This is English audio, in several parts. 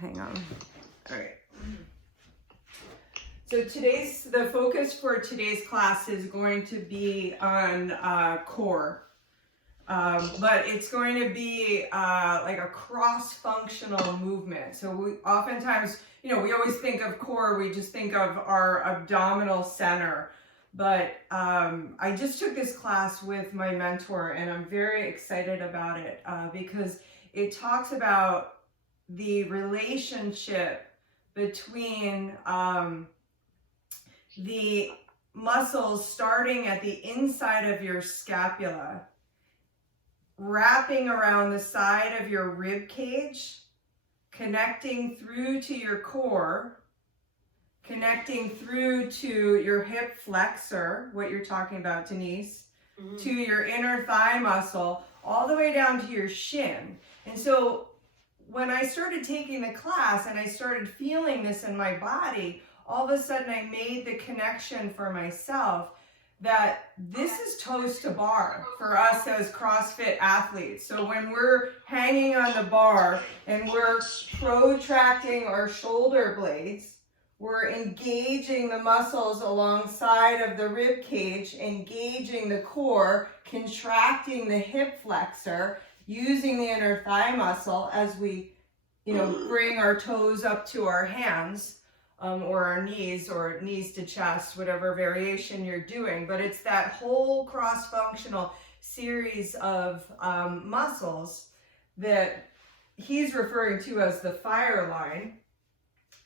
hang on. All right. So the focus for today's class is going to be on core. But it's going to be like a cross-functional movement. So we oftentimes, we always think of core, we just think of our abdominal center. But I just took this class with my mentor, and I'm very excited about it because it talks about the relationship between the muscles starting at the inside of your scapula, wrapping around the side of your rib cage, connecting through to your core, connecting through to your hip flexor, what you're talking about, Denise, to your inner thigh muscle, all the way down to your shin. And so when I started taking the class and I started feeling this in my body, all of a sudden I made the connection for myself that this is toes to bar for us as CrossFit athletes. So when we're hanging on the bar and we're protracting our shoulder blades, we're engaging the muscles alongside of the rib cage, engaging the core, contracting the hip flexor, using the inner thigh muscle as we, bring our toes up to our hands. Or our knees, or knees to chest, whatever variation you're doing. But it's that whole cross-functional series of muscles that he's referring to as the fire line.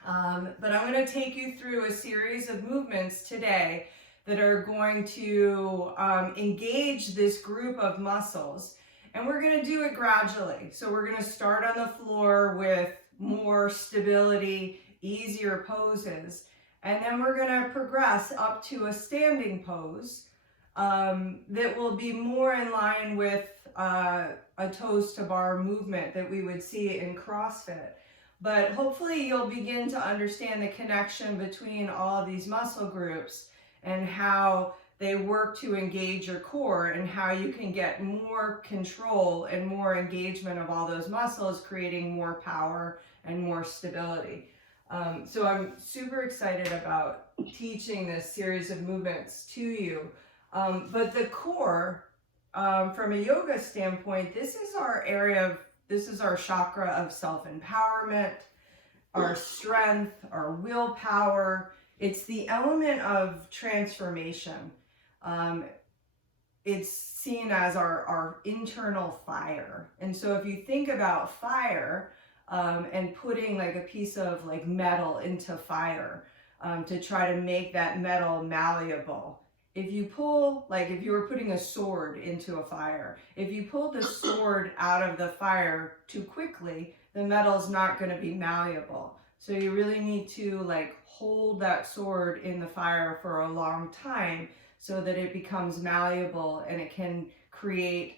But I'm going to take you through a series of movements today that are going to engage this group of muscles. And we're going to do it gradually. So we're going to start on the floor with more stability, easier poses, and then we're going to progress up to a standing pose that will be more in line with a toes to bar movement that we would see in CrossFit. But hopefully you'll begin to understand the connection between all of these muscle groups and how they work to engage your core, and how you can get more control and more engagement of all those muscles, creating more power and more stability. So I'm super excited about teaching this series of movements to you. But the core, from a yoga standpoint, this is our chakra of self-empowerment, our strength, our willpower. It's the element of transformation. It's seen as our internal fire. And so if you think about fire, and putting like a piece of like metal into fire to try to make that metal malleable. If you were putting a sword into a fire, if you pull the sword out of the fire too quickly, the metal's not going to be malleable. So you really need to like hold that sword in the fire for a long time so that it becomes malleable and it can create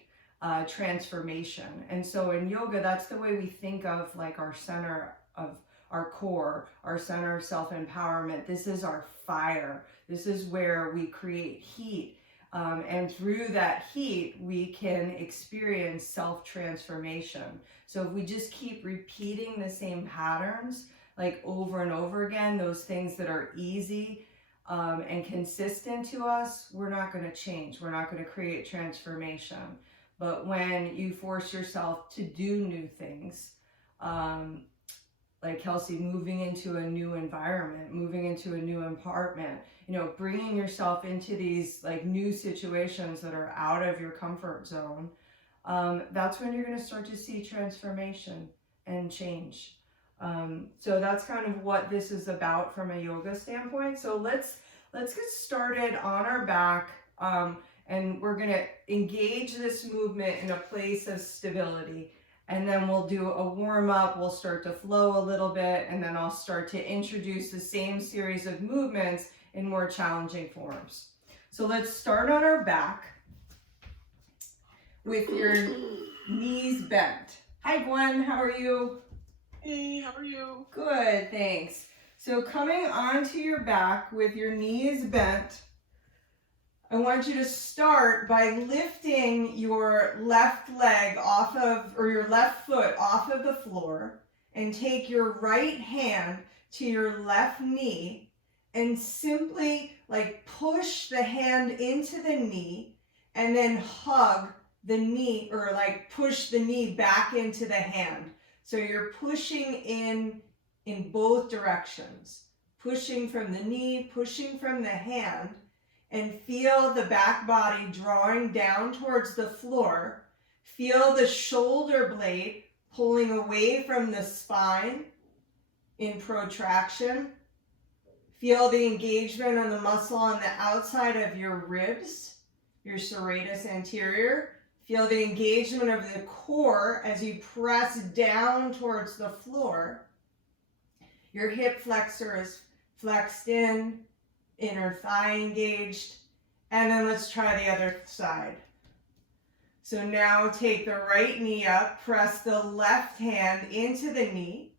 transformation. And so in yoga, that's the way we think of like our center of our core, our center of self-empowerment. This is our fire. This is where we create heat. And through that heat, we can experience self-transformation. So if we just keep repeating the same patterns, like over and over again, those things that are easy and consistent to us, we're not going to change. We're not going to create transformation. But when you force yourself to do new things, like Kelsey, moving into a new environment, moving into a new apartment, bringing yourself into these like new situations that are out of your comfort zone, that's when you're going to start to see transformation and change. So that's kind of what this is about from a yoga standpoint. So let's get started on our back. And we're going to engage this movement in a place of stability. And then we'll do a warm up. We'll start to flow a little bit. And then I'll start to introduce the same series of movements in more challenging forms. So let's start on our back with your knees bent. Hi, Gwen. How are you? Hey, how are you? Good, thanks. So coming onto your back with your knees bent, I want you to start by lifting your left leg off of, or your left foot off of the floor, and take your right hand to your left knee and simply like push the hand into the knee and then hug the knee, or like push the knee back into the hand. So you're pushing in both directions, pushing from the knee, pushing from the hand, and feel the back body drawing down towards the floor. Feel the shoulder blade pulling away from the spine in protraction. Feel the engagement on the muscle on the outside of your ribs, your serratus anterior. Feel the engagement of the core as you press down towards the floor. Your hip flexor is flexed in, inner thigh engaged. And then let's try the other side. So now take the right knee up, press the left hand into the knee,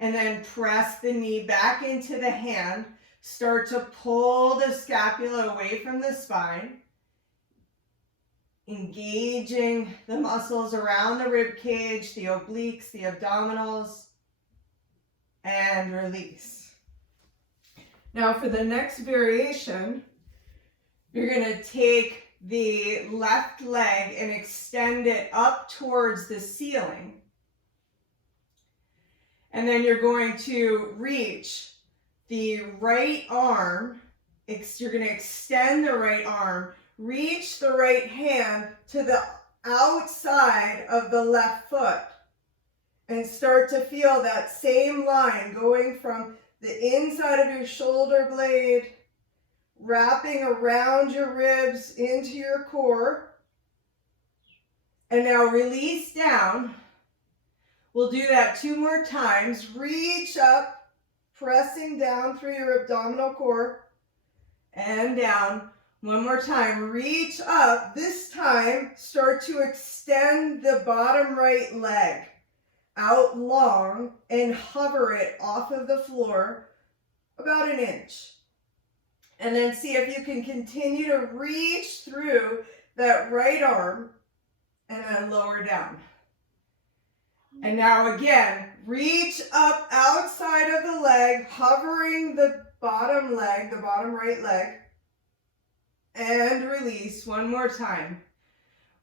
and then press the knee back into the hand. Start to pull the scapula away from the spine, engaging the muscles around the rib cage, the obliques, the abdominals, and release. Now for the next variation, you're going to take the left leg and extend it up towards the ceiling. And then you're going to reach the right arm. You're going to extend the right arm, reach the right hand to the outside of the left foot, and start to feel that same line going from the inside of your shoulder blade, wrapping around your ribs into your core. And now release down. We'll do that 2 more times. Reach up, pressing down through your abdominal core, and down. 1 more time. Reach up. This time, start to extend the bottom right leg out long and hover it off of the floor about 1 inch. And then see if you can continue to reach through that right arm and then lower down. And now again, reach up outside of the leg, hovering the bottom leg, the bottom right leg, and release 1 more time.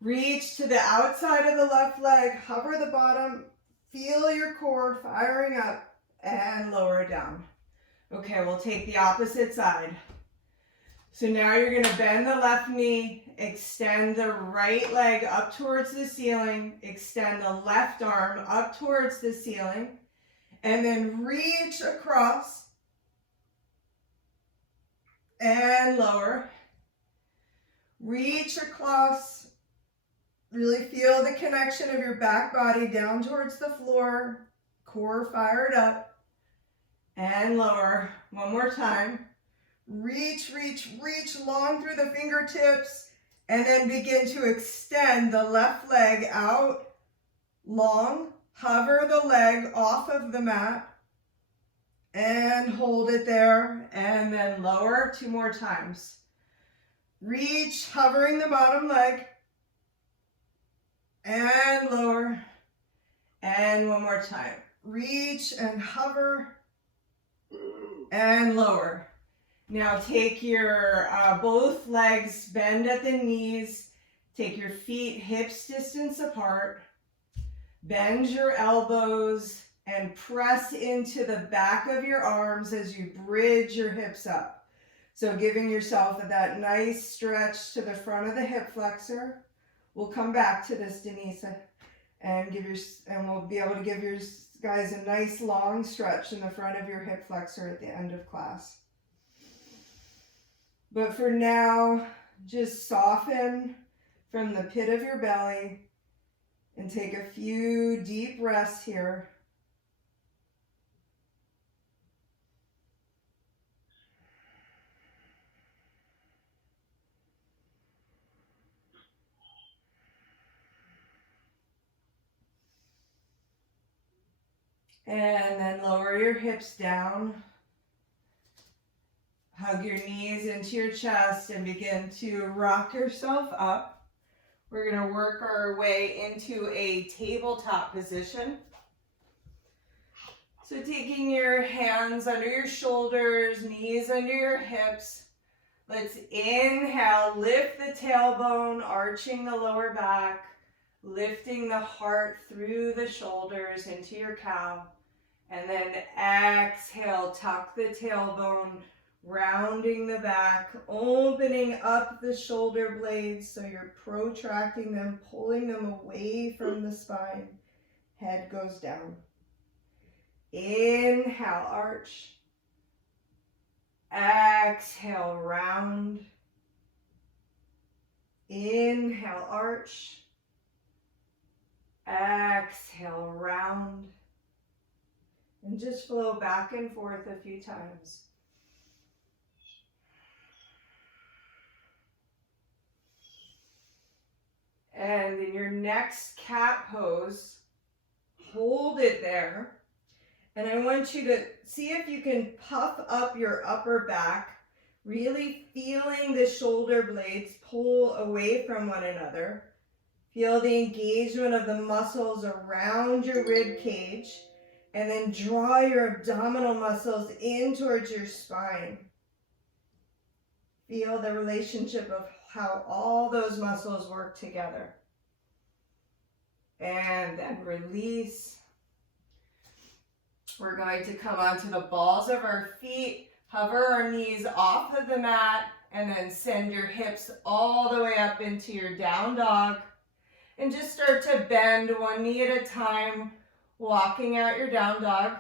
Reach to the outside of the left leg, hover the bottom, feel your core firing up, and lower down. Okay, we'll take the opposite side. So now you're going to bend the left knee, extend the right leg up towards the ceiling, extend the left arm up towards the ceiling, and then reach across and lower. Reach across. Really feel the connection of your back body down towards the floor, core fired up, and lower. 1 more time. Reach, reach, reach long through the fingertips, and then begin to extend the left leg out long. Hover the leg off of the mat and hold it there, and then lower 2 more times. Reach, hovering the bottom leg, and lower, and 1 more time. Reach and hover and lower. Now take your both legs, bend at the knees, take your feet hips distance apart, bend your elbows, and press into the back of your arms as you bridge your hips up. So giving yourself that nice stretch to the front of the hip flexor. We'll come back to this, Denise, and we'll be able to give your guys a nice long stretch in the front of your hip flexor at the end of class. But for now, just soften from the pit of your belly and take a few deep breaths here. And then lower your hips down. Hug your knees into your chest and begin to rock yourself up. We're going to work our way into a tabletop position. So taking your hands under your shoulders, knees under your hips. Let's inhale, lift the tailbone, arching the lower back, lifting the heart through the shoulders into your cow. And then exhale, tuck the tailbone, rounding the back, opening up the shoulder blades so you're protracting them, pulling them away from the spine. Head goes down. Inhale, arch. Exhale, round. Inhale, arch. Exhale, round. And just flow back and forth a few times. And in your next cat pose, hold it there. And I want you to see if you can puff up your upper back, really feeling the shoulder blades pull away from one another. Feel the engagement of the muscles around your rib cage, and then draw your abdominal muscles in towards your spine. Feel the relationship of how all those muscles work together. And then release. We're going to come onto the balls of our feet, hover our knees off of the mat, and then send your hips all the way up into your down dog. And just start to bend one knee at a time, walking out your down dog.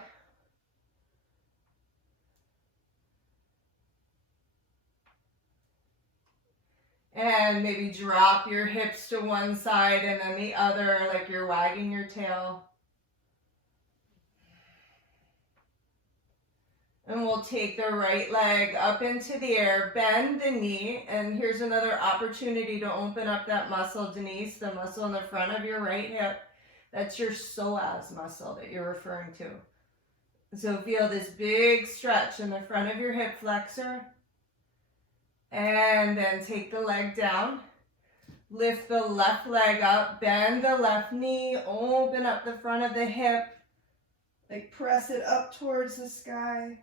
And maybe drop your hips to one side and then the other, like you're wagging your tail. And we'll take the right leg up into the air, bend the knee, and here's another opportunity to open up that muscle, Denise, the muscle in the front of your right hip. That's your psoas muscle that you're referring to. So feel this big stretch in the front of your hip flexor. And then take the leg down. Lift the left leg up, bend the left knee, open up the front of the hip. Like press it up towards the sky.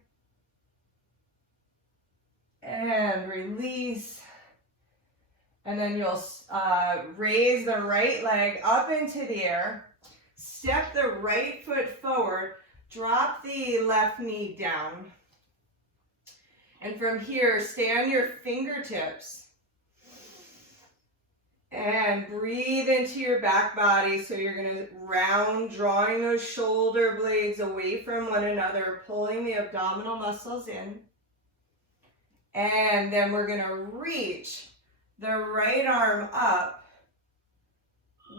And release. And then you'll raise the right leg up into the air. Step the right foot forward. Drop the left knee down. And from here, stay on your fingertips. And breathe into your back body. So you're going to round, drawing those shoulder blades away from one another, pulling the abdominal muscles in. And then we're going to reach the right arm up,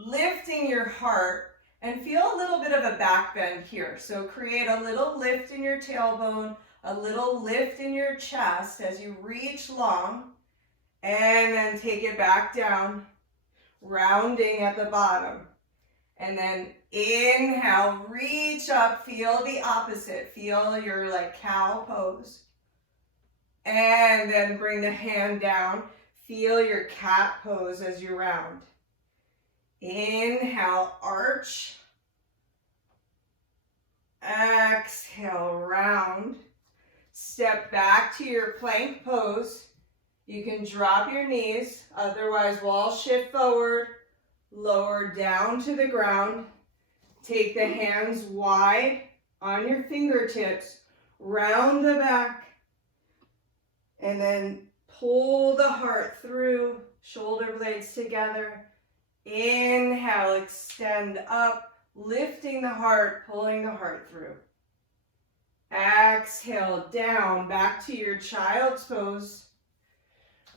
lifting your heart, and feel a little bit of a back bend here. So create a little lift in your tailbone, a little lift in your chest as you reach long, and then take it back down, rounding at the bottom. And then inhale, reach up, feel the opposite. Feel your like cow pose. And then bring the hand down. Feel your cat pose as you round. Inhale, arch. Exhale, round. Step back to your plank pose. You can drop your knees, otherwise we'll shift forward, lower down to the ground. Take the hands wide on your fingertips, round the back, and then pull the heart through, shoulder blades together. Inhale, extend up, lifting the heart, pulling the heart through. Exhale, down, back to your child's pose.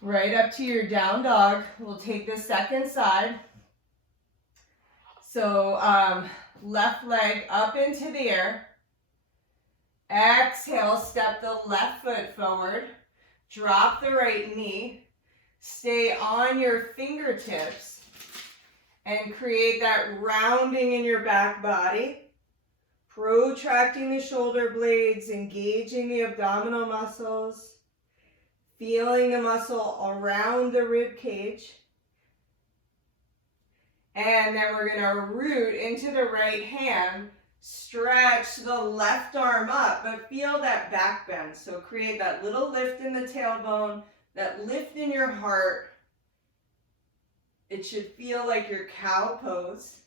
Right up to your down dog. We'll take the second side. So left leg up into the air. Exhale, step the left foot forward. Drop the right knee. Stay on your fingertips and create that rounding in your back body. Protracting the shoulder blades, engaging the abdominal muscles, feeling the muscle around the rib cage. And then we're going to root into the right hand, Stretch the left arm up, but feel that back bend. So create that little lift in the tailbone, that lift in your heart. It should feel like your cow pose.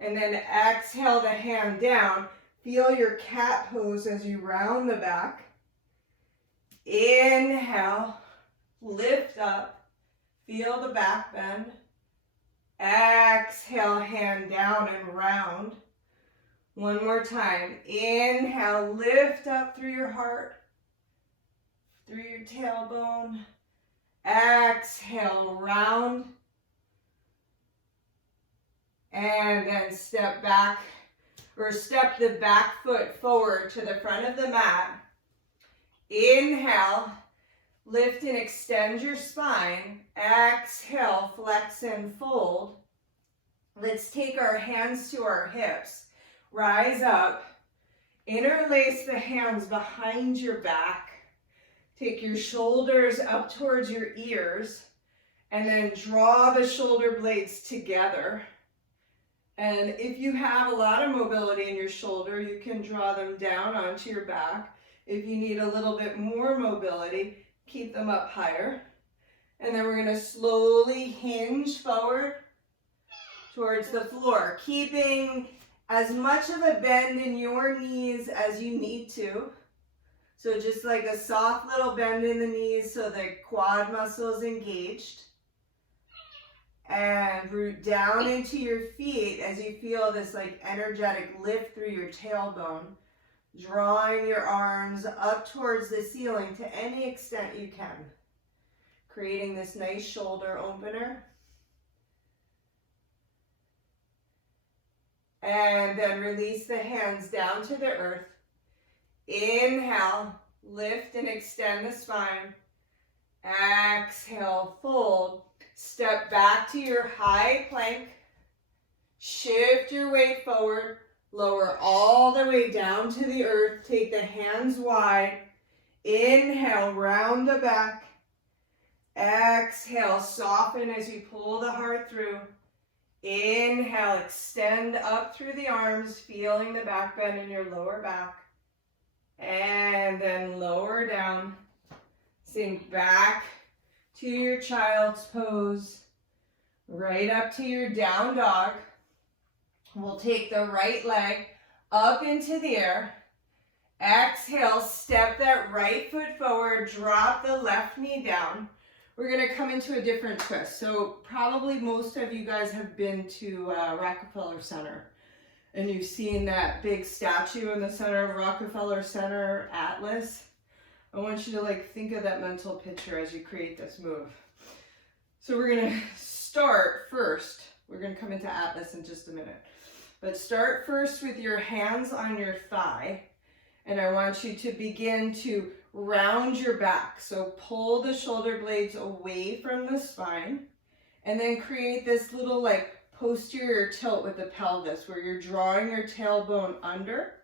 And then exhale the hand down. Feel your cat pose as you round the back. Inhale, lift up, feel the back bend. Exhale, hand down and round. One more time. Inhale, lift up through your heart, through your tailbone. Exhale, round. And then step back, or step the back foot forward to the front of the mat. Inhale, lift and extend your spine. Exhale, flex and fold. Let's take our hands to our hips. Rise up. Interlace the hands behind your back. Take your shoulders up towards your ears. And then draw the shoulder blades together. And if you have a lot of mobility in your shoulder, you can draw them down onto your back. If you need a little bit more mobility, keep them up higher. And then we're going to slowly hinge forward towards the floor, keeping as much of a bend in your knees as you need to. So just like a soft little bend in the knees so the quad muscles engaged. And root down into your feet as you feel this like energetic lift through your tailbone. Drawing your arms up towards the ceiling to any extent you can. Creating this nice shoulder opener. And then release the hands down to the earth. Inhale, lift and extend the spine. Exhale, fold. Step back to your high plank. Shift your weight forward. Lower all the way down to the earth. Take the hands wide. Inhale, round the back. Exhale, soften as you pull the heart through. Inhale, extend up through the arms, feeling the back bend in your lower back. And then lower down. Sink back to your child's pose. Right up to your down dog. We'll take the right leg up into the air. Exhale, step that right foot forward, drop the left knee down. We're going to come into a different twist. So probably most of you guys have been to Rockefeller Center. And you've seen that big statue in the center of Rockefeller Center, Atlas. I want you to think of that mental picture as you create this move. So we're going to start first. We're going to come into Atlas in just a minute. But start first with your hands on your thigh. And I want you to begin to round your back. So pull the shoulder blades away from the spine. And then create this little posterior tilt with the pelvis where you're drawing your tailbone under.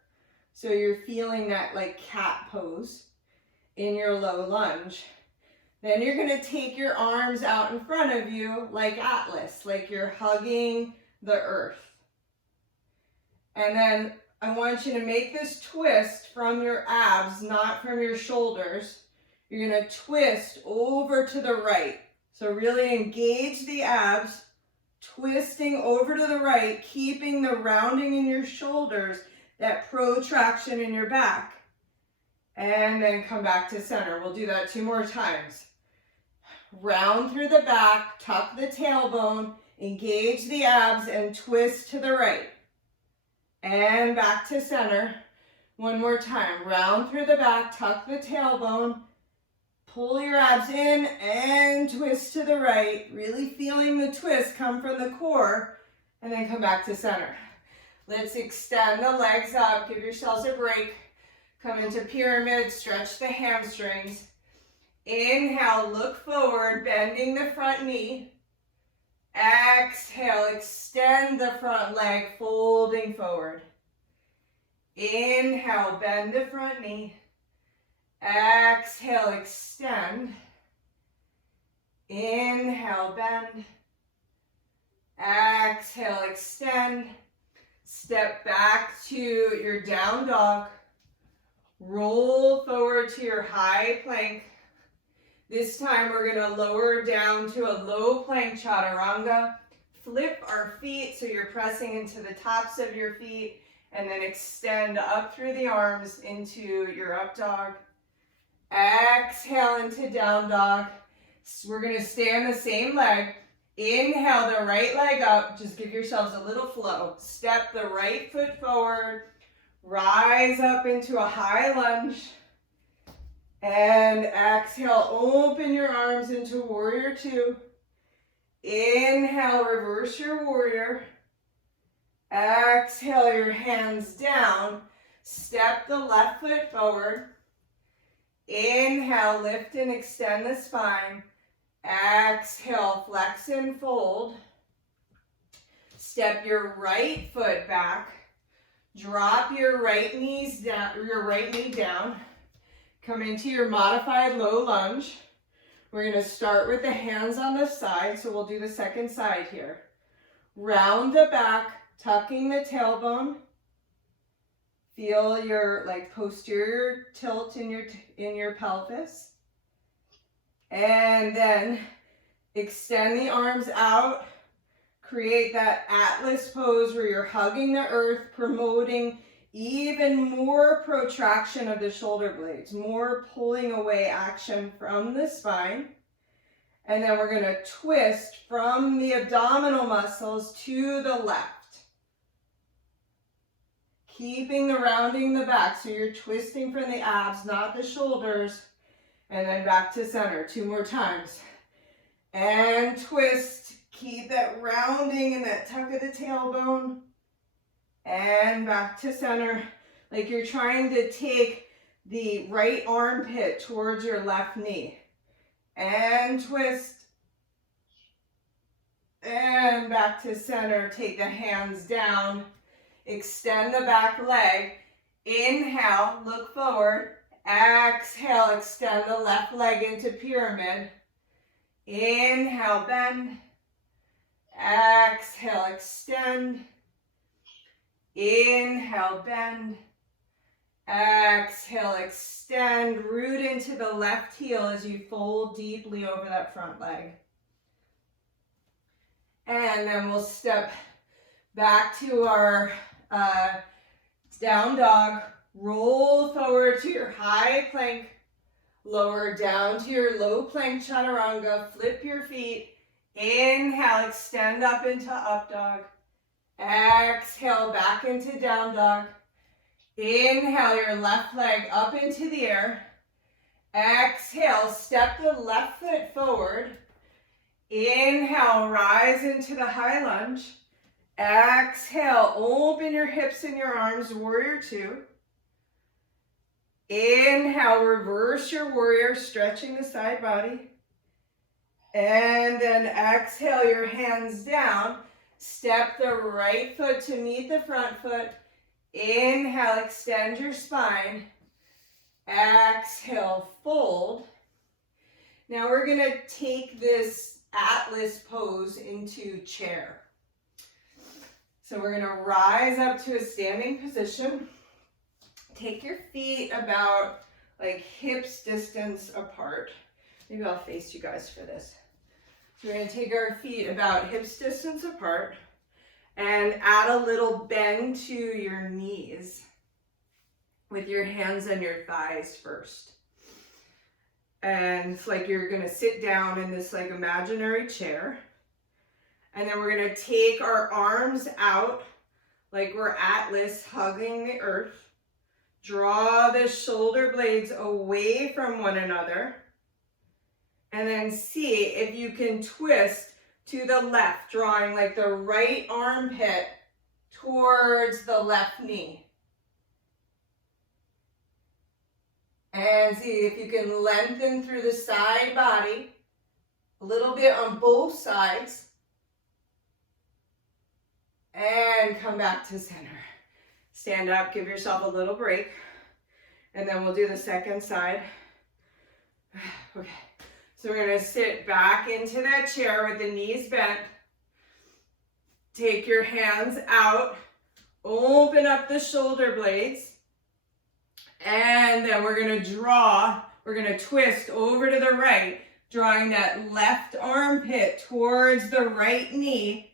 So you're feeling that cat pose in your low lunge. Then you're going to take your arms out in front of you like Atlas, like you're hugging the earth. And then I want you to make this twist from your abs, not from your shoulders. You're going to twist over to the right. So really engage the abs, twisting over to the right, keeping the rounding in your shoulders, that protraction in your back. And then come back to center. We'll do that 2 more times. Round through the back, tuck the tailbone, engage the abs, and twist to the right. And back to center. 1 more time. Round through the back, tuck the tailbone, pull your abs in, and twist to the right. Really feeling the twist come from the core, and then come back to center. Let's extend the legs up. Give yourselves a break. Come into pyramid, stretch the hamstrings. Inhale, look forward, bending the front knee. Exhale, extend the front leg, folding forward. Inhale, bend the front knee. Exhale, extend. Inhale, bend. Exhale, extend. Step back to your down dog. Roll forward to your high plank. This time we're going to lower down to a low plank chaturanga. Flip our feet so you're pressing into the tops of your feet, and then extend up through the arms into your up dog. Exhale into down dog. So we're going to stay on the same leg. Inhale the right leg up. Just give yourselves a little flow. Step the right foot forward. Rise up into a high lunge. And exhale, open your arms into warrior two. Inhale, reverse your warrior. Exhale, your hands down. Step the left foot forward. Inhale, lift and extend the spine. Exhale, flex and fold. Step your right foot back. Drop your right knees down, your right knee down. Come into your modified low lunge. We're going to start with the hands on the side, so we'll do the second side here. Round the back, tucking the tailbone. Feel your posterior tilt in your pelvis. And then extend the arms out. Create that Atlas pose where you're hugging the earth, promoting even more protraction of the shoulder blades, more pulling away action from the spine. And then we're going to twist from the abdominal muscles to the left. Keeping the rounding the back, so you're twisting from the abs, not the shoulders. And then back to center, 2 more times. And twist, keep that rounding and that tuck of the tailbone. And back to center, like you're trying to take the right armpit towards your left knee. And twist. And back to center, take the hands down. Extend the back leg. Inhale, look forward. Exhale, extend the left leg into pyramid. Inhale, bend. Exhale, extend. Inhale, bend. Exhale, extend. Root into the left heel as you fold deeply over that front leg. And then we'll step back to our down dog. Roll forward to your high plank. Lower down to your low plank chaturanga. Flip your feet. Inhale, extend up into up dog. Exhale, back into down dog. Inhale, your left leg up into the air. Exhale, step the left foot forward. Inhale, rise into the high lunge. Exhale, open your hips and your arms, warrior two. Inhale, reverse your warrior, stretching the side body. And then exhale, your hands down. Step the right foot to meet the front foot. Inhale, extend your spine. Exhale, fold. Now we're going to take this Atlas pose into chair. So we're going to rise up to a standing position. Take your feet about hips distance apart. Maybe I'll face you guys for this. So we're going to take our feet about hips distance apart and add a little bend to your knees with your hands on your thighs first. And it's like you're going to sit down in this imaginary chair. And then we're going to take our arms out like we're Atlas hugging the earth. Draw the shoulder blades away from one another. And then see if you can twist to the left, drawing the right armpit towards the left knee. And see if you can lengthen through the side body, a little bit on both sides. And come back to center. Stand up, give yourself a little break. And then we'll do the second side. Okay. So we're going to sit back into that chair with the knees bent. Take your hands out. Open up the shoulder blades. And then we're going to twist over to the right, drawing that left armpit towards the right knee.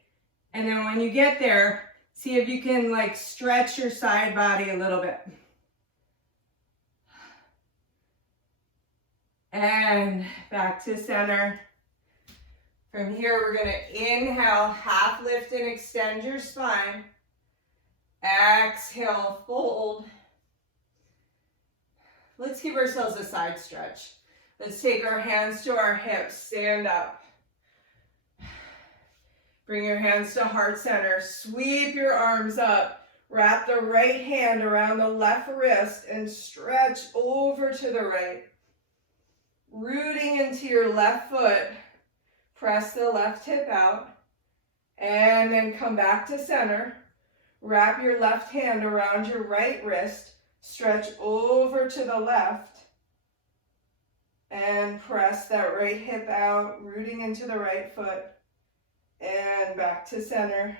And then when you get there, see if you can like stretch your side body a little bit. And back to center. From here, we're going to inhale, half lift and extend your spine. Exhale, fold. Let's give ourselves a side stretch. Let's take our hands to our hips, stand up. Bring your hands to heart center, sweep your arms up, wrap the right hand around the left wrist and stretch over to the right. Rooting into your left foot, press the left hip out, and then come back to center. Wrap your left hand around your right wrist, stretch over to the left, and press that right hip out, rooting into the right foot, and back to center.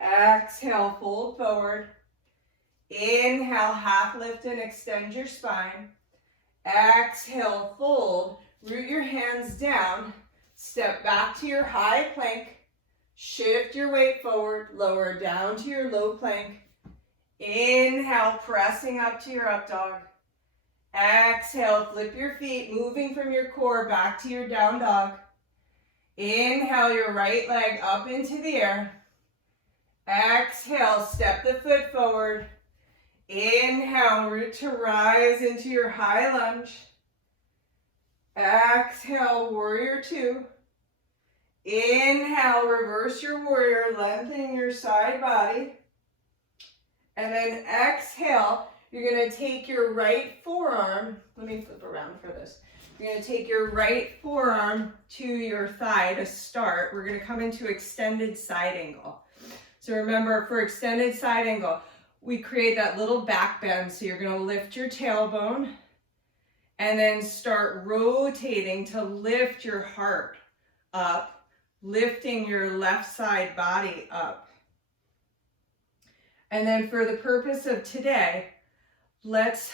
Exhale, fold forward. Inhale, half lift and extend your spine. Exhale, fold. Root your hands down. Step back to your high plank. Shift your weight forward. Lower down to your low plank. Inhale, pressing up to your up dog. Exhale, flip your feet, moving from your core back to your down dog. Inhale your right leg up into the air. Exhale, step the foot forward. Inhale, root to rise into your high lunge. Exhale, warrior two. Inhale, reverse your warrior, lengthening your side body. And then exhale, you're going to take your right forearm. Let me flip around for this. You're going to take your right forearm to your thigh to start. We're going to come into extended side angle. So remember, for extended side angle, we create that little back bend. So you're going to lift your tailbone and then start rotating to lift your heart up, lifting your left side body up. And then for the purpose of today, let's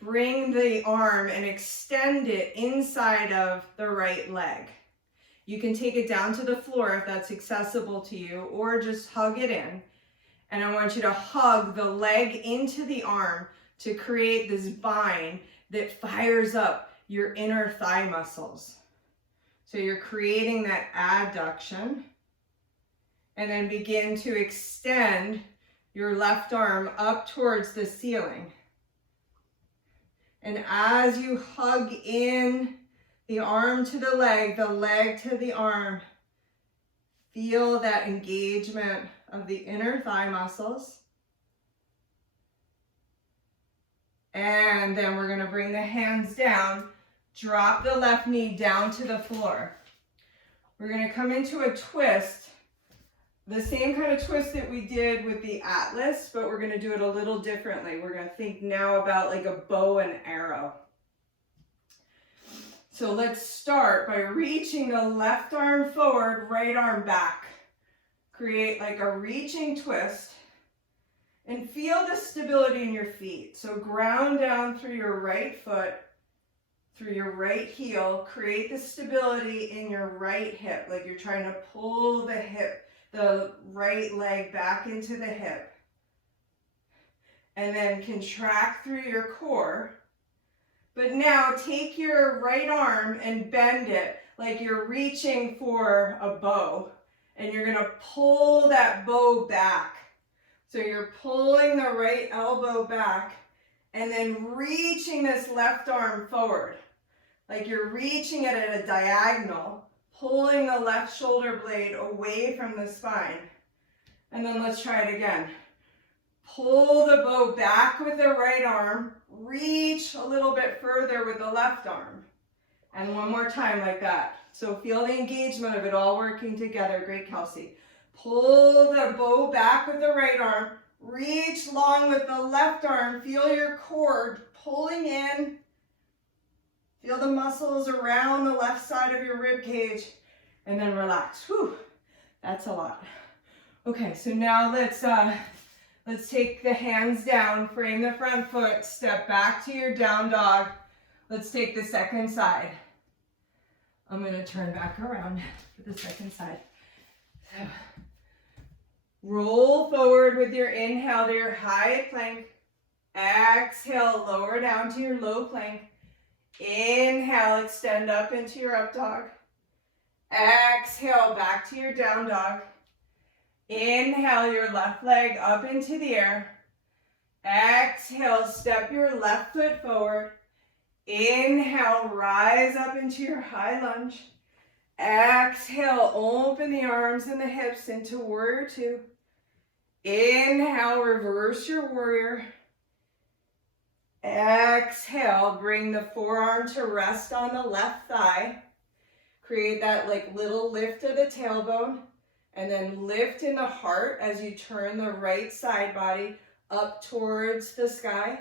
bring the arm and extend it inside of the right leg. You can take it down to the floor if that's accessible to you, or just hug it in. And I want you to hug the leg into the arm to create this bind that fires up your inner thigh muscles. So you're creating that adduction. And then begin to extend your left arm up towards the ceiling. And as you hug in the arm to the leg to the arm, feel that engagement of the inner thigh muscles. And then we're going to bring the hands down, drop the left knee down to the floor. We're going to come into a twist, the same kind of twist that we did with the Atlas, but we're going to do it a little differently. We're going to think now about like a bow and arrow. So let's start by reaching the left arm forward, right arm back. Create like a reaching twist and feel the stability in your feet. So ground down through your right foot, through your right heel. Create the stability in your right hip, like you're trying to pull the hip, the right leg back into the hip. And then contract through your core. But now take your right arm and bend it like you're reaching for a bow. And you're going to pull that bow back. So you're pulling the right elbow back and then reaching this left arm forward. Like you're reaching it at a diagonal, pulling the left shoulder blade away from the spine. And then let's try it again. Pull the bow back with the right arm, reach a little bit further with the left arm. And one more time like that. So feel the engagement of it all working together. Great, Kelsey. Pull the bow back with the right arm, reach long with the left arm, feel your core pulling in. Feel the muscles around the left side of your rib cage, and then relax. Whew, that's a lot. Okay, so now let's Let's take the hands down, frame the front foot, step back to your down dog. Let's take the second side. I'm going to turn back around for the second side. So, roll forward with your inhale to your high plank. Exhale, lower down to your low plank. Inhale, extend up into your up dog. Exhale, back to your down dog. Inhale your left leg up into the air. Exhale, step your left foot forward. Inhale, rise up into your high lunge. Exhale, open the arms and the hips into warrior two. Inhale, reverse your warrior. Exhale, bring the forearm to rest on the left thigh. Create that like little lift of the tailbone. And then lift in the heart as you turn the right side body up towards the sky.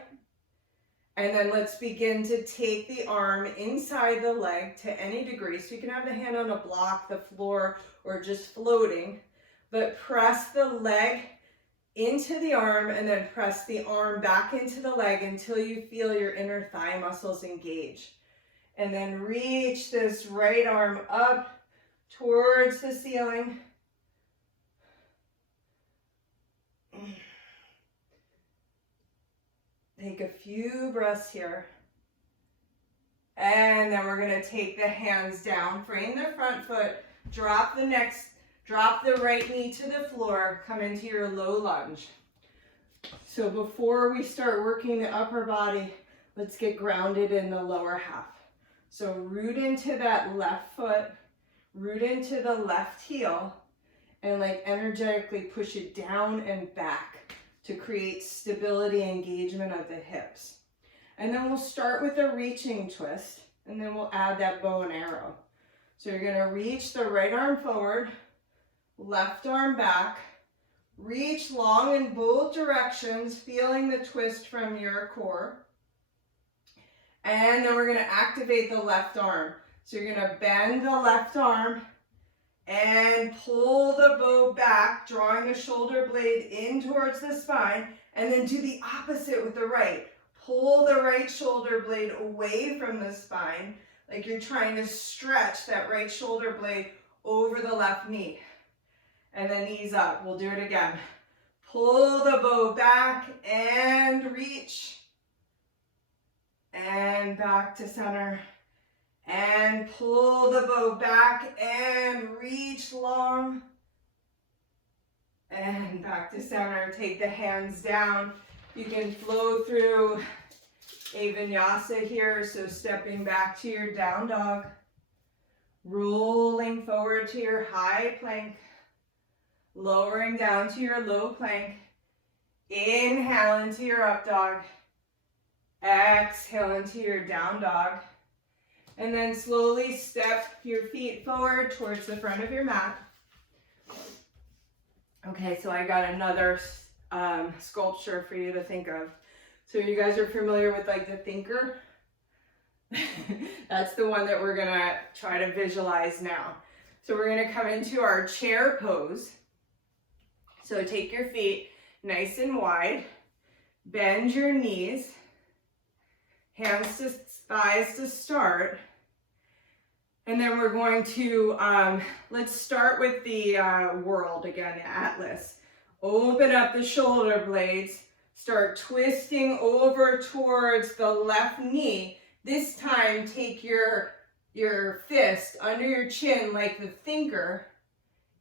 And then let's begin to take the arm inside the leg to any degree. So you can have the hand on a block, the floor, or just floating. But press the leg into the arm and then press the arm back into the leg until you feel your inner thigh muscles engage. And then reach this right arm up towards the ceiling. Take a few breaths here. And then we're going to take the hands down, frame the front foot, drop the right knee to the floor, come into your low lunge. So before we start working the upper body, let's get grounded in the lower half. So root into that left foot, root into the left heel, and like energetically push it down and back to create stability and engagement of the hips. And then we'll start with a reaching twist, and then we'll add that bow and arrow. So you're going to reach the right arm forward, left arm back, reach long in both directions, feeling the twist from your core. And then we're going to activate the left arm. So you're going to bend the left arm and pull the bow back, drawing the shoulder blade in towards the spine, and then do the opposite with the right. Pull the right shoulder blade away from the spine, like you're trying to stretch that right shoulder blade over the left knee. And then ease up. We'll do it again. Pull the bow back and reach. And back to center. And pull the bow back and reach long. And back to center. Take the hands down. You can flow through a vinyasa here. So stepping back to your down dog. Rolling forward to your high plank. Lowering down to your low plank. Inhale into your up dog. Exhale into your down dog. And then slowly step your feet forward towards the front of your mat. Okay, so I got another sculpture for you to think of. So you guys are familiar with like the thinker? That's the one that we're gonna try to visualize now. So we're gonna come into our chair pose. So take your feet nice and wide, bend your knees, hands to thighs to start, and then we're going to, let's start with the world again, the atlas. Open up the shoulder blades, start twisting over towards the left knee. This time take your fist under your chin like the thinker,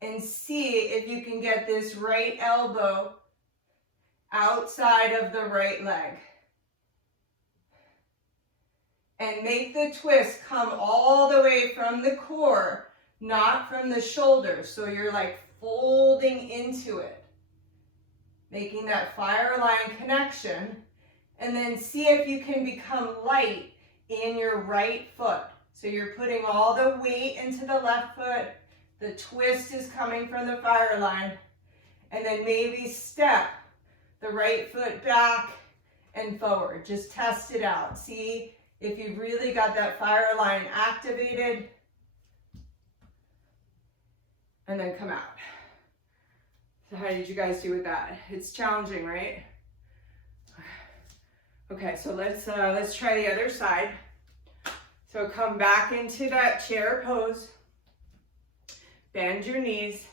and see if you can get this right elbow outside of the right leg. And make the twist come all the way from the core, not from the shoulders. So you're like folding into it. Making that fire line connection. And then see if you can become light in your right foot. So you're putting all the weight into the left foot. The twist is coming from the fire line. And then maybe step the right foot back and forward. Just test it out. See if you've really got that fire line activated. And then come out. So how did you guys do with that? It's challenging, right? Okay, so let's try the other side. So come back into that chair pose. Bend your knees.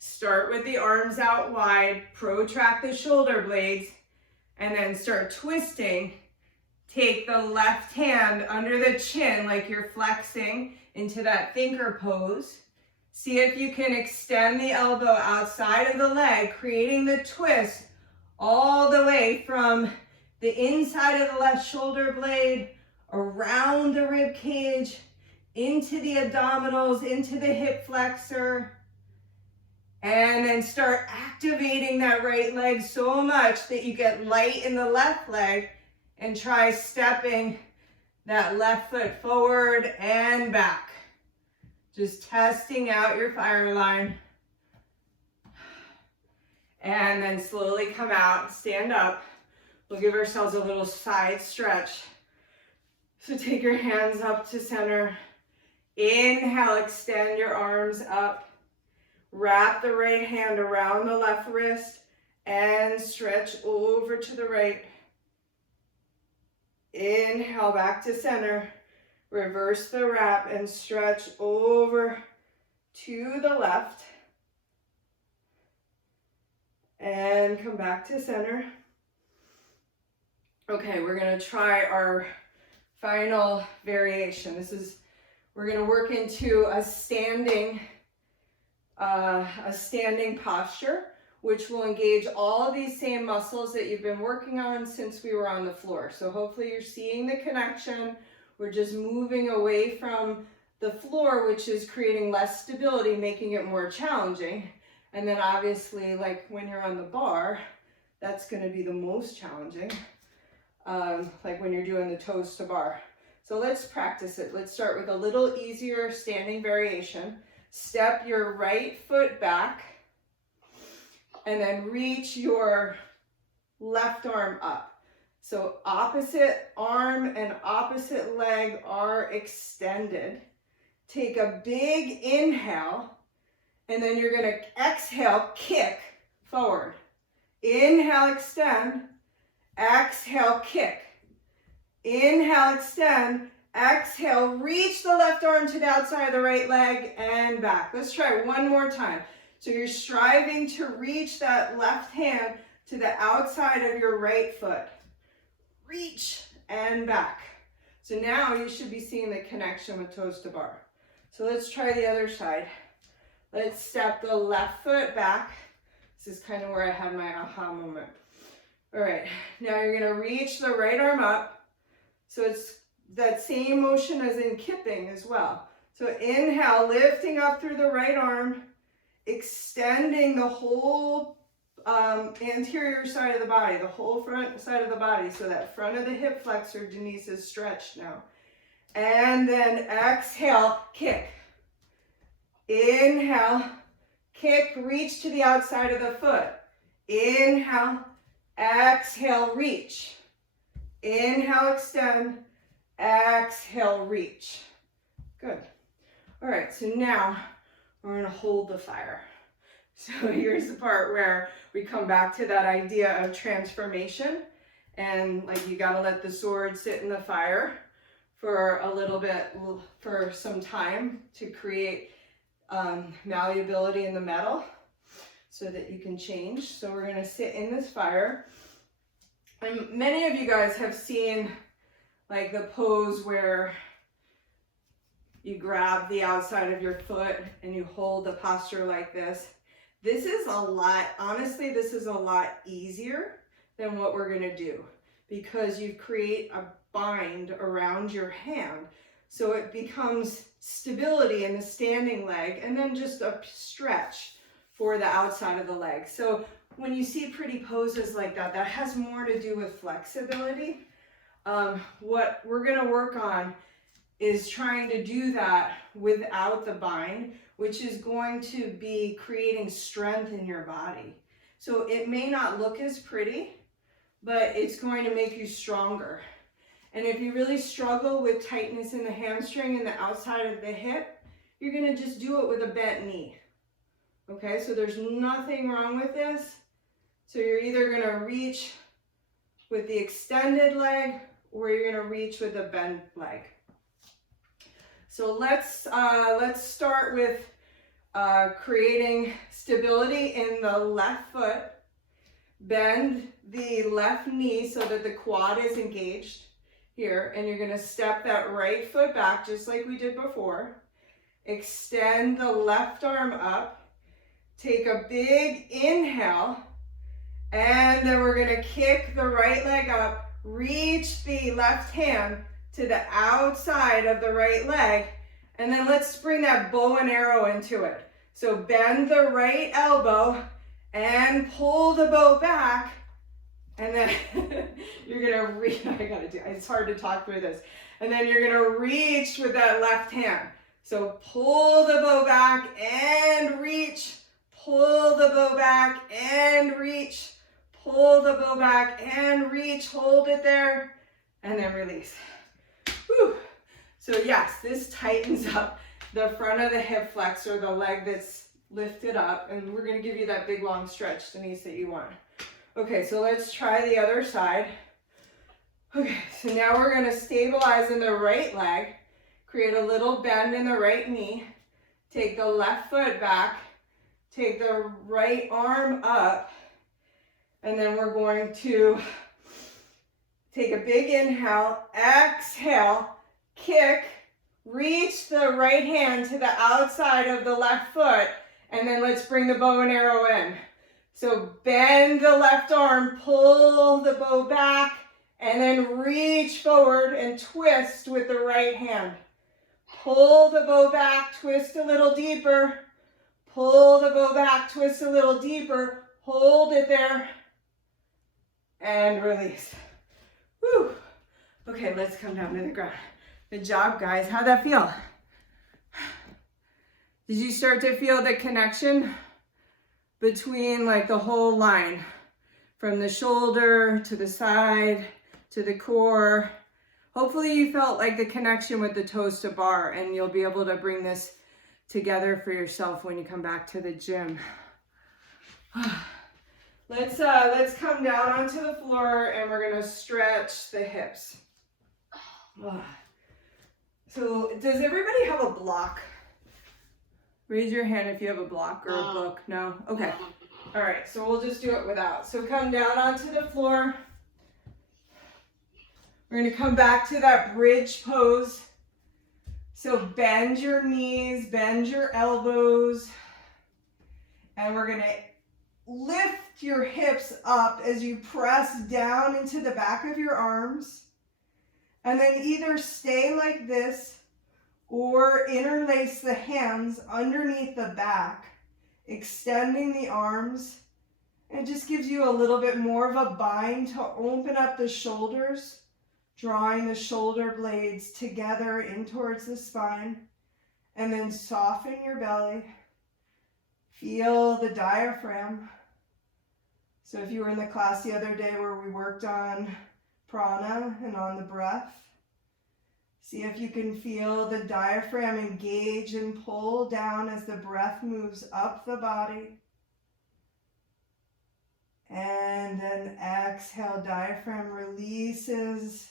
Start with the arms out wide. Protract the shoulder blades. And then start twisting. Take the left hand under the chin like you're flexing into that thinker pose. See if you can extend the elbow outside of the leg, creating the twist all the way from the inside of the left shoulder blade, around the rib cage, into the abdominals, into the hip flexor. And then start activating that right leg so much that you get light in the left leg, and try stepping that left foot forward and back. Just testing out your fire line. And then slowly come out, stand up. We'll give ourselves a little side stretch. So take your hands up to center. Inhale, extend your arms up. Wrap the right hand around the left wrist and stretch over to the right. Inhale, back to center. Reverse the wrap and stretch over to the left. And come back to center. Okay, we're going to try our final variation. We're going to work into a standing posture, which will engage all of these same muscles that you've been working on since we were on the floor. So hopefully you're seeing the connection. We're just moving away from the floor, which is creating less stability, making it more challenging. And then obviously, like when you're on the bar, that's going to be the most challenging, like when you're doing the toes to bar. So let's practice it. Let's start with a little easier standing variation. Step your right foot back and then reach your left arm up. So opposite arm and opposite leg are extended. Take a big inhale, and then you're going to exhale, kick forward. Inhale, extend. Exhale, kick. Inhale, extend. Exhale, reach the left arm to the outside of the right leg and back. Let's try one more time. So you're striving to reach that left hand to the outside of your right foot. Reach and back. So now you should be seeing the connection with toes to bar. So let's try the other side. Let's step the left foot back. This is kind of where I had my aha moment. All right, now you're gonna reach the right arm up. So it's that same motion as in kipping as well. So inhale, lifting up through the right arm, extending the whole anterior side of the body, the whole front side of the body. So that front of the hip flexor, Denise, is stretched now. And then exhale, kick. Inhale, kick, reach to the outside of the foot. Inhale, exhale, reach. Inhale, extend. Exhale, reach. Good. All right, so now we're going to hold the fire. So here's the part where we come back to that idea of transformation, and like you got to let the sword sit in the fire for a little bit, for some time, to create malleability in the metal so that you can change. So we're going to sit in this fire. And many of you guys have seen like the pose where you grab the outside of your foot and you hold the posture like this. This is a lot, honestly, this is a lot easier than what we're gonna do, because you create a bind around your hand. So it becomes stability in the standing leg and then just a stretch for the outside of the leg. So when you see pretty poses like that, that has more to do with flexibility. What we're gonna work on is trying to do that without the bind, which is going to be creating strength in your body. So it may not look as pretty, but it's going to make you stronger. And if you really struggle with tightness in the hamstring and the outside of the hip, you're gonna just do it with a bent knee. Okay, so there's nothing wrong with this. So you're either gonna reach with the extended leg or you're gonna reach with the bent leg. So let's start with creating stability in the left foot. Bend the left knee so that the quad is engaged here, and you're gonna step that right foot back just like we did before. Extend the left arm up. Take a big inhale, and then we're gonna kick the right leg up. Reach the left hand to the outside of the right leg, and then let's bring that bow and arrow into it. So bend the right elbow and pull the bow back, and then you're gonna it's hard to talk through this. And then you're gonna reach with that left hand. So pull the bow back and reach, pull the bow back and reach, pull the bow back and reach, hold it there, and then release. Whew. So yes, this tightens up the front of the hip flexor, the leg that's lifted up, and we're gonna give you that big long stretch, Denise, that you want. Okay, so let's try the other side. Okay, so now we're gonna stabilize in the right leg, create a little bend in the right knee, take the left foot back, take the right arm up, and then we're going to take a big inhale, exhale, kick, reach the right hand to the outside of the left foot, and then let's bring the bow and arrow in. So bend the left arm, pull the bow back, and then reach forward and twist with the right hand. Pull the bow back, twist a little deeper. Pull the bow back, twist a little deeper. Hold it there, and release. Whew. Okay, let's come down to the ground. Good job, guys. How'd that feel? Did you start to feel the connection between like the whole line, from the shoulder to the side to the core? Hopefully you felt like the connection with the toes to bar, and you'll be able to bring this together for yourself when you come back to the gym. Let's come down onto the floor, and we're gonna stretch the hips. So does everybody have a block? Raise your hand if you have a block or a book. No? Okay. All right, so we'll just do it without. So come down onto the floor. We're gonna come back to that bridge pose. So bend your knees, bend your elbows, and we're gonna lift your hips up as you press down into the back of your arms, and then either stay like this or interlace the hands underneath the back, extending the arms. It just gives you a little bit more of a bind to open up the shoulders, drawing the shoulder blades together in towards the spine, and then soften your belly. Feel the diaphragm. So if you were in the class the other day where we worked on prana and on the breath, see if you can feel the diaphragm engage and pull down as the breath moves up the body. And then exhale, diaphragm releases.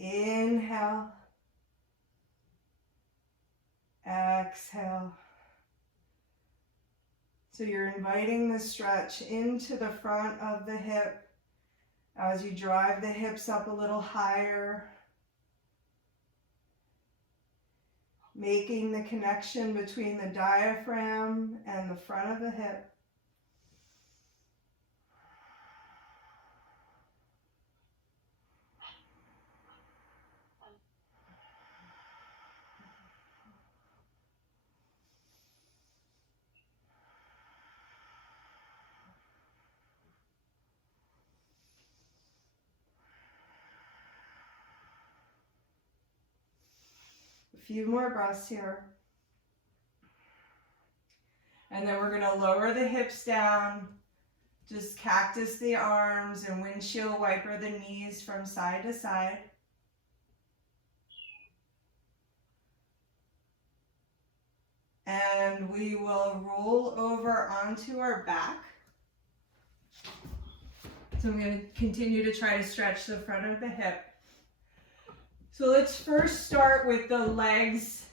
Inhale. Exhale. So you're inviting the stretch into the front of the hip as you drive the hips up a little higher, making the connection between the diaphragm and the front of the hip. A few more breaths here. And then we're going to lower the hips down. Just cactus the arms and windshield wiper the knees from side to side. And we will roll over onto our back. So I'm going to continue to try to stretch the front of the hip. So let's first start with the legs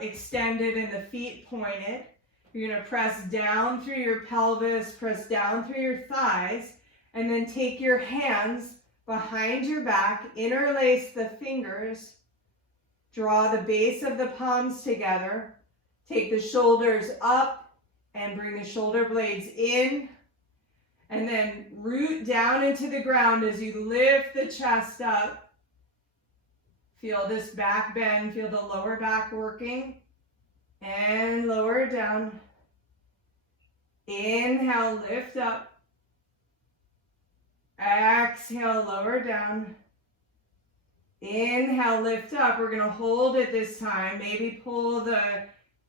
extended and the feet pointed. You're going to press down through your pelvis, press down through your thighs, and then take your hands behind your back, interlace the fingers, draw the base of the palms together, take the shoulders up and bring the shoulder blades in, and then root down into the ground as you lift the chest up. Feel this back bend, feel the lower back working, and lower down. Inhale, lift up. Exhale, lower down. Inhale, lift up. We're going to hold it this time. Maybe pull the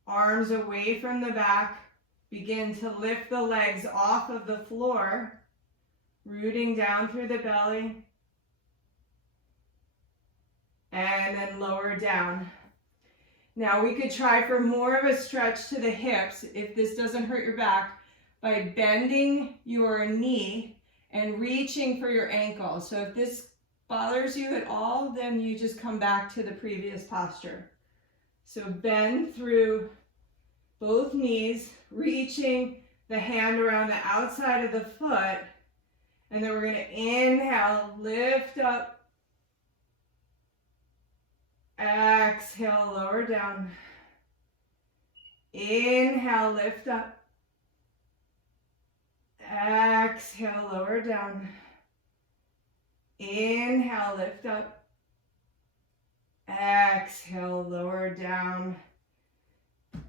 arms away from the back. Begin to lift the legs off of the floor, rooting down through the belly. And then lower down. Now we could try for more of a stretch to the hips, if this doesn't hurt your back, by bending your knee and reaching for your ankle. So if this bothers you at all, then you just come back to the previous posture. So bend through both knees, reaching the hand around the outside of the foot. And then we're going to inhale, lift up. Exhale, lower down. Inhale, lift up. Exhale, lower down. Inhale, lift up. Exhale, lower down.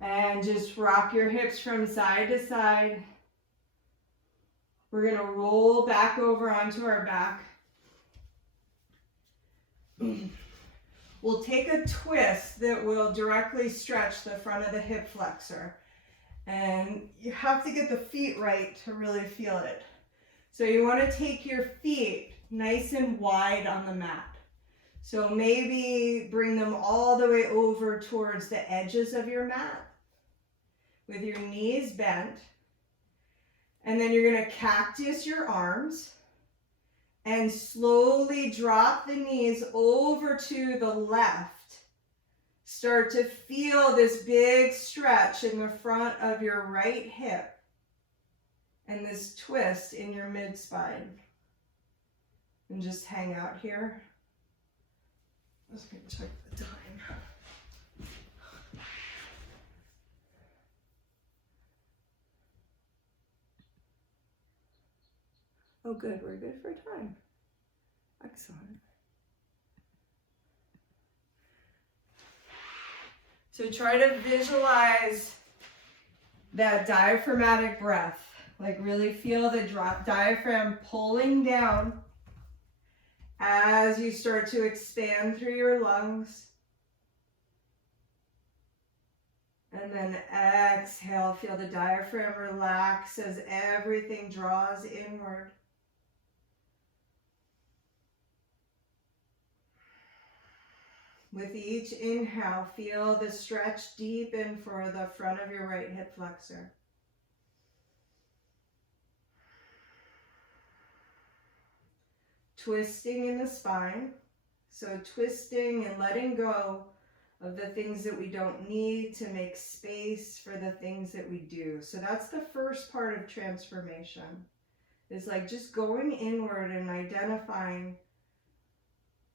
And just rock your hips from side to side. We're going to roll back over onto our back. We'll take a twist that will directly stretch the front of the hip flexor. And you have to get the feet right to really feel it. So you want to take your feet nice and wide on the mat. So maybe bring them all the way over towards the edges of your mat with your knees bent. And then you're going to cactus your arms. And slowly drop the knees over to the left. Start to feel this big stretch in the front of your right hip. And this twist in your mid-spine. And just hang out here. Let's check the time. Oh, good. We're good for time. Excellent. So try to visualize that diaphragmatic breath. Like really feel the diaphragm pulling down as you start to expand through your lungs. And then exhale, feel the diaphragm relax as everything draws inward. With each inhale, feel the stretch deepen for the front of your right hip flexor. Twisting in the spine. So twisting and letting go of the things that we don't need to make space for the things that we do. So that's the first part of transformation. Is like just going inward and identifying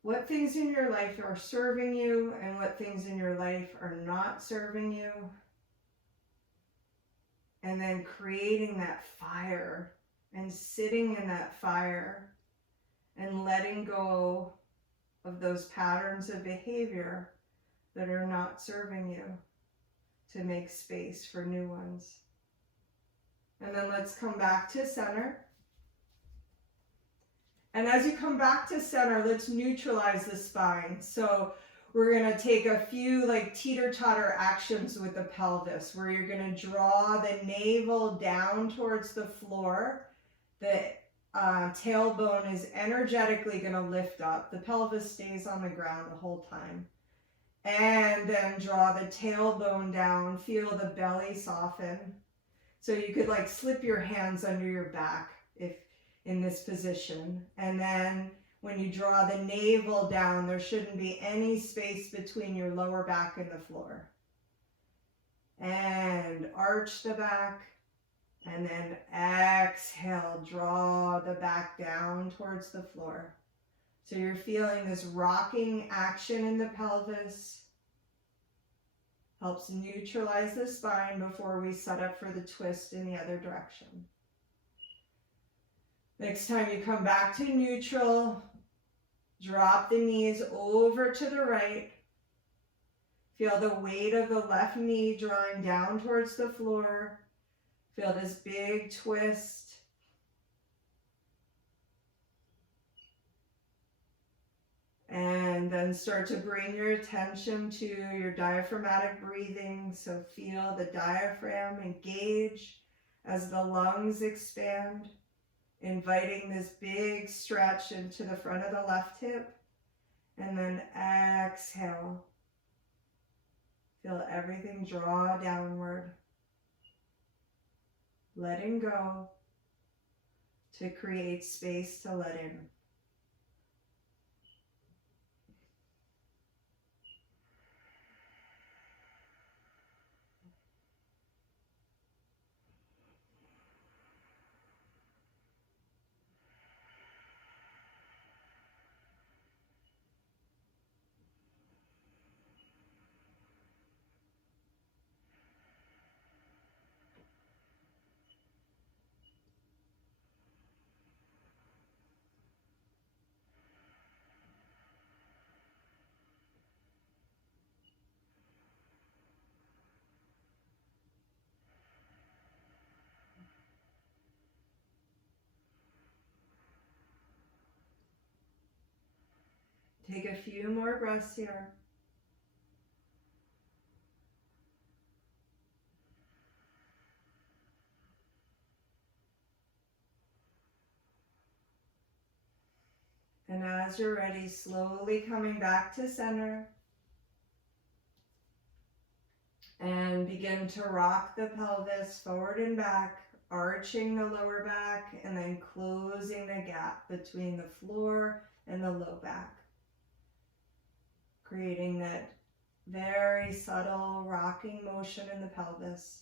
what things in your life are serving you and what things in your life are not serving you. And then creating that fire and sitting in that fire and letting go of those patterns of behavior that are not serving you to make space for new ones. And then let's come back to center. And as you come back to center, let's neutralize the spine. So we're going to take a few like teeter-totter actions with the pelvis, where you're going to draw the navel down towards the floor. The tailbone is energetically going to lift up. The pelvis stays on the ground the whole time. And then draw the tailbone down. Feel the belly soften. So you could like slip your hands under your back if in this position. And then when you draw the navel down, there shouldn't be any space between your lower back and the floor. And arch the back. And then exhale, draw the back down towards the floor. So you're feeling this rocking action in the pelvis. Helps neutralize the spine before we set up for the twist in the other direction. Next time you come back to neutral, drop the knees over to the right. Feel the weight of the left knee drawing down towards the floor. Feel this big twist. And then start to bring your attention to your diaphragmatic breathing. So feel the diaphragm engage as the lungs expand, inviting this big stretch into the front of the left hip. And then exhale. Feel everything draw downward. Letting go to create space to let in. Take a few more breaths here. And as you're ready, slowly coming back to center. And begin to rock the pelvis forward and back, arching the lower back, and then closing the gap between the floor and the low back. Creating that very subtle rocking motion in the pelvis.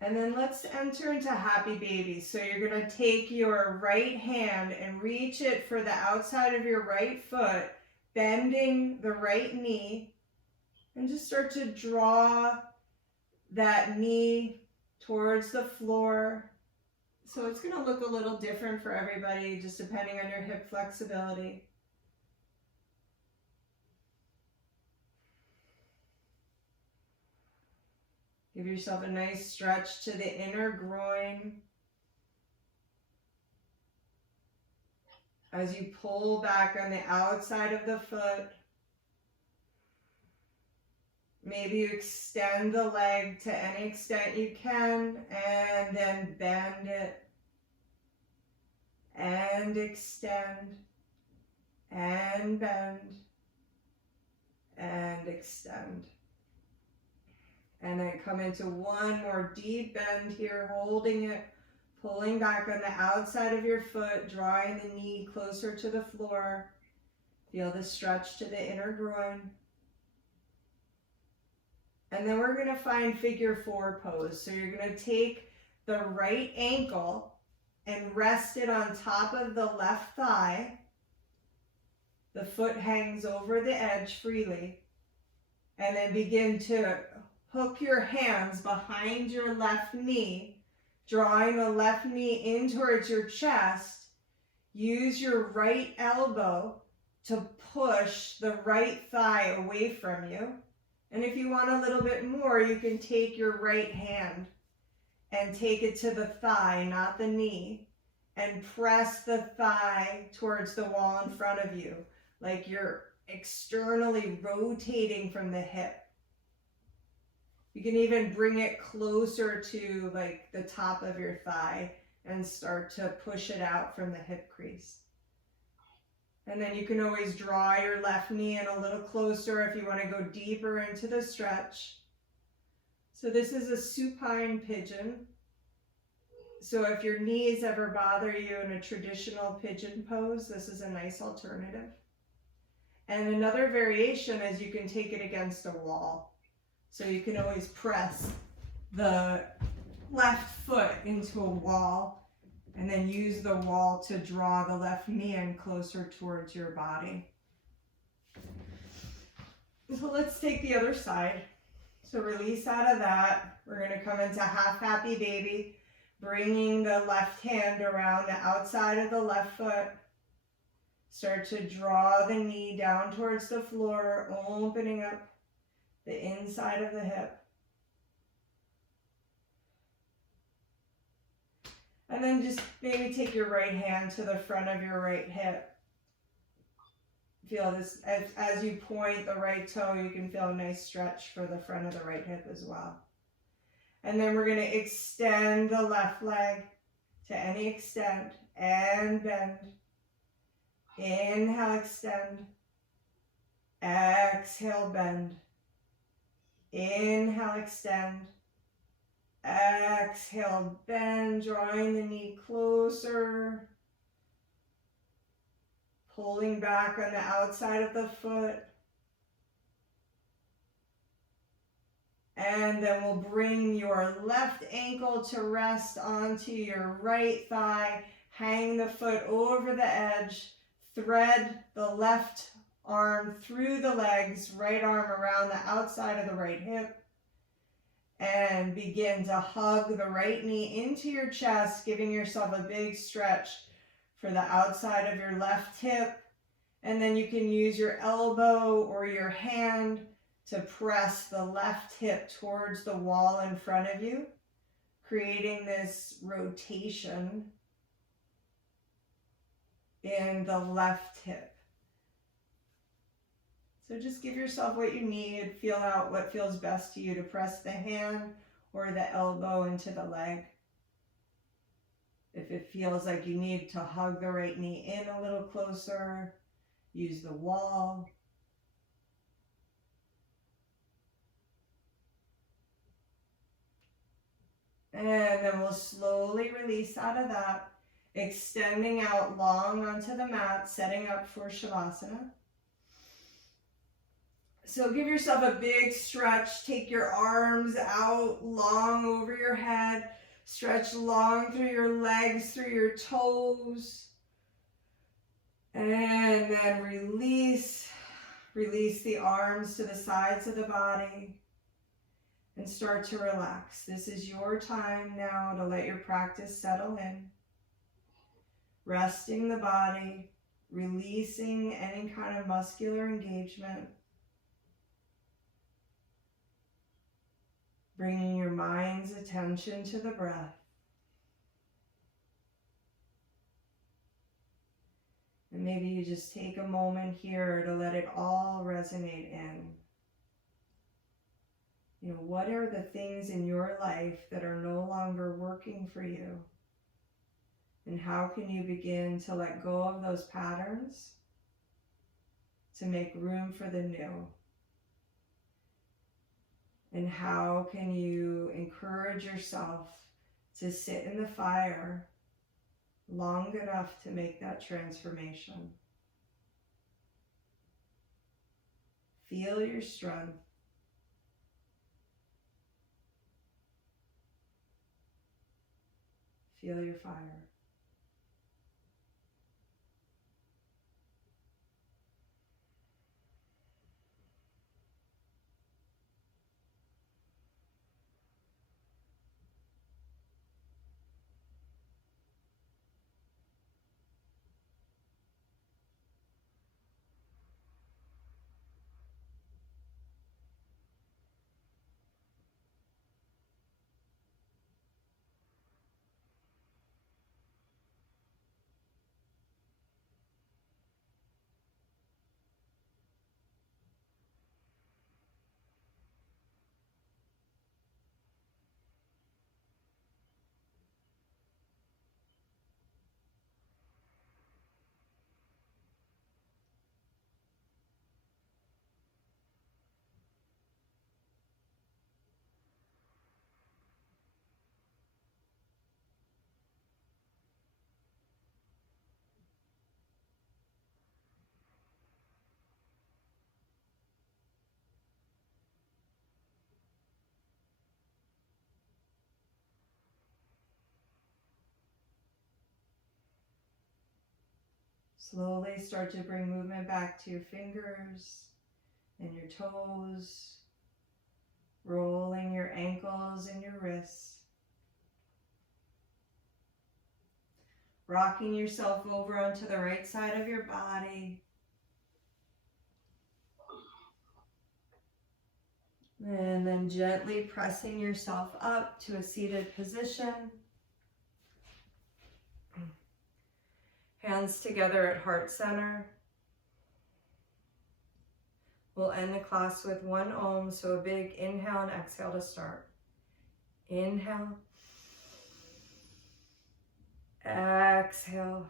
And then let's enter into happy baby. So you're going to take your right hand and reach it for the outside of your right foot, bending the right knee, and just start to draw that knee towards the floor. So it's going to look a little different for everybody, just depending on your hip flexibility. Give yourself a nice stretch to the inner groin as you pull back on the outside of the foot. Maybe you extend the leg to any extent you can, and then bend it, and extend, and bend, and extend. And then come into one more deep bend here, holding it, pulling back on the outside of your foot, drawing the knee closer to the floor. Feel the stretch to the inner groin. And then we're going to find figure four pose. So you're going to take the right ankle and rest it on top of the left thigh. The foot hangs over the edge freely. And then begin to hook your hands behind your left knee, drawing the left knee in towards your chest. Use your right elbow to push the right thigh away from you. And if you want a little bit more, you can take your right hand and take it to the thigh, not the knee, and press the thigh towards the wall in front of you, like you're externally rotating from the hip. You can even bring it closer to like the top of your thigh and start to push it out from the hip crease. And then you can always draw your left knee in a little closer if you want to go deeper into the stretch. So this is a supine pigeon. So if your knees ever bother you in a traditional pigeon pose, this is a nice alternative. And another variation is you can take it against a wall. So you can always press the left foot into a wall and then use the wall to draw the left knee in closer towards your body. So let's take the other side. So release out of that. We're going to come into half happy baby, bringing the left hand around the outside of the left foot. Start to draw the knee down towards the floor, opening up the inside of the hip. And then just maybe take your right hand to the front of your right hip. Feel this, as you point the right toe, you can feel a nice stretch for the front of the right hip as well. And then we're going to extend the left leg to any extent and bend. Inhale, extend. Exhale, bend. Inhale, extend. Exhale, bend, drawing the knee closer. Pulling back on the outside of the foot. And then we'll bring your left ankle to rest onto your right thigh. Hang the foot over the edge. Thread the left arm through the legs, right arm around the outside of the right hip. And begin to hug the right knee into your chest, giving yourself a big stretch for the outside of your left hip. And then you can use your elbow or your hand to press the left hip towards the wall in front of you, creating this rotation in the left hip. So just give yourself what you need. Feel out what feels best to you to press the hand or the elbow into the leg. If it feels like you need to hug the right knee in a little closer, use the wall. And then we'll slowly release out of that, extending out long onto the mat, setting up for Shavasana. So give yourself a big stretch. Take your arms out long over your head. Stretch long through your legs, through your toes. And then release. Release the arms to the sides of the body. And start to relax. This is your time now to let your practice settle in. Resting the body. Releasing any kind of muscular engagement. Bringing your mind's attention to the breath. And maybe you just take a moment here to let it all resonate in. You know, what are the things in your life that are no longer working for you? And how can you begin to let go of those patterns to make room for the new? And how can you encourage yourself to sit in the fire long enough to make that transformation? Feel your strength. Feel your fire. Slowly start to bring movement back to your fingers and your toes, rolling your ankles and your wrists. Rocking yourself over onto the right side of your body. And then gently pressing yourself up to a seated position. Hands together at heart center. We'll end the class with 1 Om, so a big inhale and exhale to start. Inhale. Exhale.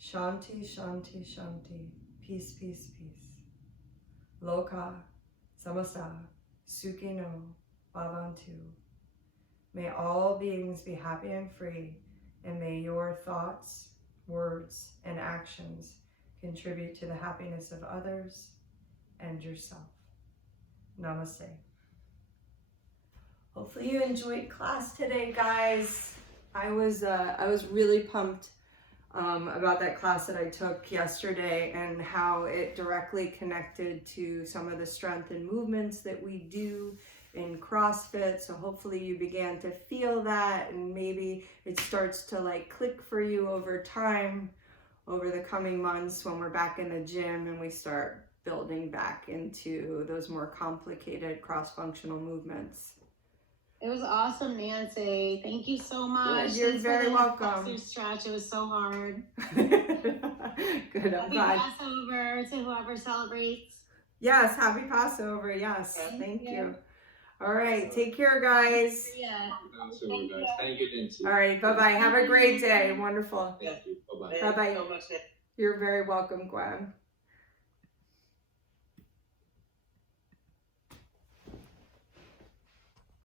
Shanti, Shanti, Shanti. Peace, peace, peace. Loka, Samasa, Sukhino, Bhavantu. May all beings be happy and free, and may your thoughts, words, and actions contribute to the happiness of others and yourself. Namaste. Hopefully you enjoyed class today, guys. I was really pumped about that class that I took yesterday and how it directly connected to some of the strength and movements that we do in CrossFit. So hopefully you began to feel that, and maybe it starts to like click for you over time, over the coming months when we're back in the gym and we start building back into those more complicated cross-functional movements. It was awesome, Nancy. Thank you so much. You're Thanks very for the welcome. flexor stretch. It was so hard. Good, I'm Happy glad. Passover to whoever celebrates. Yes, happy Passover. Yes, thank you. you. All right, take care, guys. Yeah. Thank you. Thank you, Nancy. All right, bye-bye. Have a great day. Wonderful. Thank you. Bye-bye. Bye-bye. so much. You're very welcome, Gwen.